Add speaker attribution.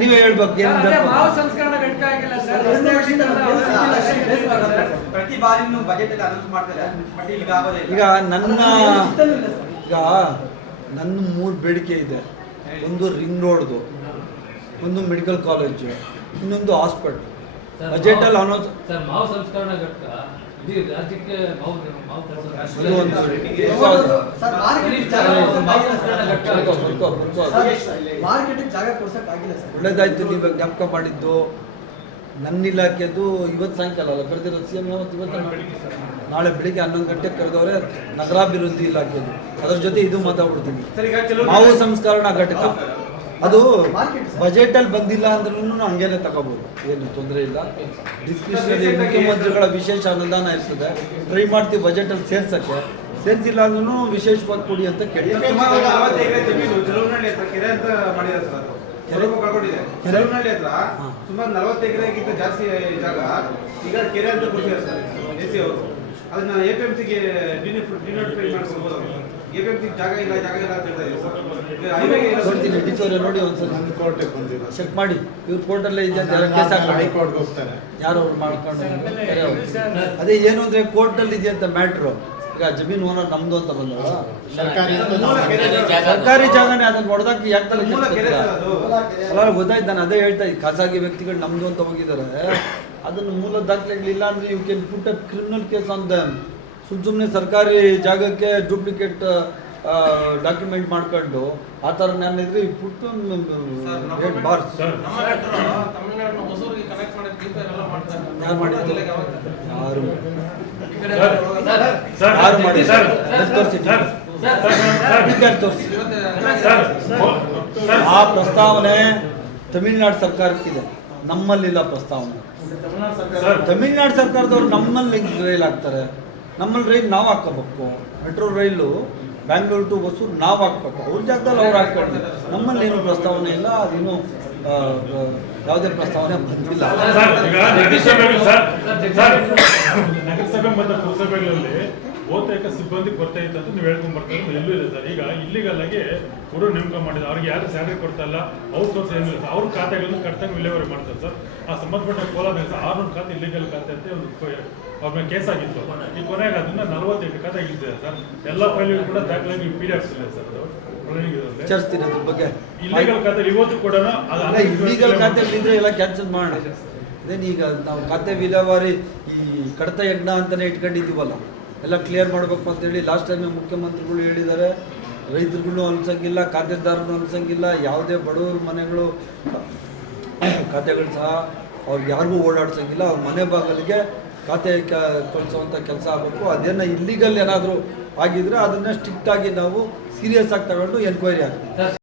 Speaker 1: ನೀವೇ ಹೇಳ್ಬೇಕು.
Speaker 2: ಪ್ರತಿ ಬಾರಿನೂ ಬಜೆಟ್ ಅನೌನ್ಸ್ ಮಾಡ್ತಾರೆ.
Speaker 1: ಈಗ ನನ್ನ. ಈಗ ನನ್ನ ಮೂರು ಬೇಡಿಕೆ ಇದೆ. ಒಂದು ರಿಂಗ್ ರೋಡ್ದು ಒಂದು ಮೆಡಿಕಲ್ ಕಾಲೇಜು ಇನ್ನೊಂದು ಹಾಸ್ಪಿಟ್ಲ್. ಬಜೆಟಲ್ಲಿ ಅನೌನ್ಸ್
Speaker 3: ಸರ್ ಮಾವು ಸಂಸ್ಕರಣಾ ಘಟಕ ಇಡೀ ರಾಜ್ಯಕ್ಕೆ ಮಾವು ಮಾವು
Speaker 1: ಒಳ್ಳೇದಾಯ್ತು ನೀವು ಜ್ಞಾಪಕ ಮಾಡಿದ್ದು. ನನ್ನ ಇಲಾಖೆದು ಇವತ್ತು ಸಾಯಂಕಾಲ ಅಲ್ಲ ಕರೆದಿರೋದು ಸಿ ಎಂ ಯಾವತ್ತು? ಇವತ್ತು ನಾಳೆ ಬೆಳಿಗ್ಗೆ ಹನ್ನೊಂದು ಗಂಟೆಗೆ ಕರೆದವ್ರೆ ನಗರಾಭಿವೃದ್ಧಿ ಇಲಾಖೆದು ಅದ್ರ ಜೊತೆ ಇದು ಮಾತಾಡ್ಬಿಡ್ತೀನಿ. ಮಾವು ಸಂಸ್ಕರಣಾ ಘಟಕ. ಅದು
Speaker 4: ಬಜೆಟ್ ಅಲ್ಲಿ
Speaker 1: ಬಜೆಟಲ್ಲಿ ಬಂದಿಲ್ಲ ಅಂದ್ರೂ ಹಂಗೇನೆ ತಗೋಬೋದು. ಏನು ತೊಂದರೆ ಇಲ್ಲ. ಡಿಸ್ಕ್ರಿಪ್ಷನ್ ಮುಖ್ಯಮಂತ್ರಿಗಳ ವಿಶೇಷ ಅನುದಾನ ಇರ್ತದೆ. ಟ್ರೈ ಮಾಡ್ತೀವಿ ಬಜೆಟಲ್ಲಿ ಸೇರ್ಸಕ್ಕೆ. ಸೇರ್ಸಿಲ್ಲ ಅಂದ್ರೂ ವಿಶೇಷವಾಗಿ ಕೊಡಿ ಅಂತ ಕೇಳ್ತೀವಿ
Speaker 2: ಸುಮಾರು ನಲವತ್ತು ಎಕರೆಗಿಂತ ಜಾಸ್ತಿ ಜಾಗ. ಈಗ ಕೆರೆ ಅಂತ ಕೊಡ್ತಿದ್ದಾರೆ ಸರ್ ಎ ಸಿ ಅವರು. ಅದನ್ನ ಎ ಪಿ ಎಂ ಸಿಗೆ ಡಿನೋಟಿಫೈ ಮಾಡಿಸ್ಬೋದು
Speaker 1: ನೋಡ್ತೀನಿ ನೋಡಿ ಒಂದ್ಸಲ.
Speaker 5: ಕೋರ್ಟಿಗೆ ಬಂದಿಲ್ಲ
Speaker 1: ಚೆಕ್ ಮಾಡಿ. ಇವ್ರ ಕೋರ್ಟಲ್ಲೇ ಇದೆ ಅಂತ ಕೇಸ್
Speaker 5: ಹೋಗ್ತಾರೆ
Speaker 1: ಯಾರು ಅವ್ರು ಮಾಡ್ಕೊಂಡು ಅದೇ ಏನು ಅಂದ್ರೆ ಕೋರ್ಟಲ್ಲಿ ಇದೆ ಅಂತ ಮ್ಯಾಟ್ರು ಈಗ ಜಮೀನು ಓನರ್ ನಮ್ದು ಅಂತ ಬಂದವ
Speaker 5: ಸರ್ಕಾರಿ
Speaker 1: ಜಾಗನೇ ಅದನ್ನ ಹೊಡೆದಾಕಿ ಯಾಕೆ ಅಲ್ಲ ಗೊತ್ತಾಯ್ತು ನಾನು ಅದೇ ಹೇಳ್ತಾ ಇದ್ದೆ ಖಾಸಗಿ ವ್ಯಕ್ತಿಗಳು ನಮ್ದು ಅಂತ ಹೋಗಿದ್ದಾರೆ. ಅದನ್ನ ಮೂಲ ದಾಖಲೆಗಳಿಲ್ಲ ಅಂದ್ರೆ you can put up criminal case on them ಸುಮ್ ಸುಮ್ಮನೆ ಸರ್ಕಾರಿ ಜಾಗಕ್ಕೆ ಡೂಪ್ಲಿಕೇಟ್ ಡಾಕ್ಯುಮೆಂಟ್ ಮಾಡ್ಕೊಂಡು ಆ ಥರ ನಾನು ಇದ್ರೆ ಪುಟ್ಟು ಬಾರ್ಸ್
Speaker 6: ತಮಿಳ್ನಾಡಿನ ಹೊಸೂರಿಗೆ ಕನೆಕ್ಟ್ ಮಾಡೋದಕ್ಕಿಂತ ಎಲ್ಲ ಮಾಡ್ತಾರೆ
Speaker 1: ಯಾರು ಯಾರು ಎಲ್ಲಿ ತೋರ್ಸಿ
Speaker 3: ಸರ್ ಸರ್ ಸರ್
Speaker 1: ಆ ಪ್ರಸ್ತಾವನೆ ತಮಿಳ್ನಾಡು ಸರ್ಕಾರಕ್ಕಿದೆ ನಮ್ಮಲ್ಲಿಲ್ಲ ಪ್ರಸ್ತಾವನೆ
Speaker 3: ಸರ್
Speaker 1: ತಮಿಳ್ನಾಡು ಸರ್ಕಾರದವ್ರು ನಮ್ಮಲ್ಲಿ ಹೆಂಗ್ ರೈಲ್ ಹಾಕ್ತಾರೆ ನಮ್ಮಲ್ಲಿ ರೈಲ್ ನಾವು ಹಾಕೋಬೇಕು metro rail Bangalore to Hosur ನಾವು ಹಾಕ್ಬೇಕು ಅವ್ರ ಜಾಗದಲ್ಲಿ ಅವ್ರು ಹಾಕ್ಕೊಂಡು ನಮ್ಮಲ್ಲಿ ಏನು ಪ್ರಸ್ತಾವನೆ ಇಲ್ಲ, ಅದೇನು ಯಾವುದೇ ಪ್ರಸ್ತಾವನೆ ಬಂದಿಲ್ಲ.
Speaker 7: ನಗರಸಭೆ ಮತ್ತು ಪುರಸಭೆಗಳಲ್ಲಿ ಬಹುತೇಕ ಸಿಬ್ಬಂದಿ ಕೊರತೆ ಇತ್ತು ಅಂತ ನೀವು ಹೇಳ್ಕೊಂಡ್ ಬರ್ತಾರೆ ಎಲ್ಲೂ ಇದೆ ಸರ್. ಈಗ ಇಲ್ಲಿಗಲ್ಲಾಗಿ ಹುಡುಗ ನೇಮಕ ಮಾಡಿದ್ರು ಅವ್ರಿಗೆ ಯಾರು ಸ್ಯಾಲ್ರಿ ಕೊಡ್ತಾ ಇಲ್ಲ. ಅವ್ರ ಸೋರ್ಸ್ ಏನಿಲ್ಲ ಸರ್. ಅವ್ರ ಖಾತೆಗಳನ್ನು ಕರೆಕ್ಟಾಗಿ ವಿಲೇವರಿ ಮಾಡ್ತಾರೆ ಸರ್. ಆ ಸಂಬಂಧಪಟ್ಟ ಕೋಲಾರ ಸರ್. ಆರ್ನೂರು ಖಾತೆ ಇಲ್ಲಿಗಲ್ ಖಾತೆ ಅಂತ ಒಂದು ಅವ್ರ ಮೇಲೆ ಕೇಸ್ ಆಗಿತ್ತು. ಈ ಕೊನೆಗೆ ಅದನ್ನ ನಲವತ್ತೆಂಟು ಖಾತೆ ಆಗಿದೆ ಸರ್. ಎಲ್ಲ ಫೈಲ್ಗಳು ಕೂಡ ದಾಖಲಾಗಿ ಪಿ ಡಿ ಎಫ್ ಇದೆ ಸರ್. ಅದು
Speaker 1: ಅದ್ರ ಬಗ್ಗೆ.
Speaker 7: ಇಲ್ಲಿಗಲ್ ಖಾತೆ ಇವತ್ತು ಕೂಡ
Speaker 1: ಇಲ್ಲಿಗಲ್ ಖಾತೆ ಇದ್ರೆ ಎಲ್ಲ ಕ್ಯಾನ್ಸಲ್ ಮಾಡೋಣ. ಅದೇನೀಗ ಈಗ ನಾವು ಖಾತೆ ವಿಲೇವಾರಿ ಈ ಕಡತ ಯಜ್ಞ ಅಂತಲೇ ಇಟ್ಕೊಂಡಿದ್ದೀವಲ್ಲ. ಎಲ್ಲ ಕ್ಲಿಯರ್ ಮಾಡಬೇಕು ಅಂತೇಳಿ ಲಾಸ್ಟ್ ಟೈಮ್ ಮುಖ್ಯಮಂತ್ರಿಗಳು ಹೇಳಿದ್ದಾರೆ. ರೈತರುಗಳು ಅನ್ಸಂಗಿಲ್ಲ, ಖಾತೆದಾರರು ಅನ್ಸಂಗಿಲ್ಲ, ಯಾವುದೇ ಬಡವರು ಮನೆಗಳು, ಖಾತೆಗಳು ಸಹ ಅವ್ರು ಯಾರಿಗೂ ಓಡಾಡ್ಸಂಗಿಲ್ಲ, ಅವ್ರ ಮನೆ ಬಾಗಿಲಿಗೆ ಖಾತೆ ಕ ಕಳಿಸೋವಂಥ ಕೆಲಸ ಆಗಬೇಕು. ಅದೇನೋ ಇಲ್ಲಿಗಲ್ ಏನಾದರೂ ಆಗಿದ್ರೆ ಅದನ್ನು ಸ್ಟ್ರಿಕ್ಟಾಗಿ ನಾವು ಸೀರಿಯಸ್ ಆಗಿ ತಗೊಂಡು ಎನ್ಕ್ವೈರಿ ಆಗ್ತೀವಿ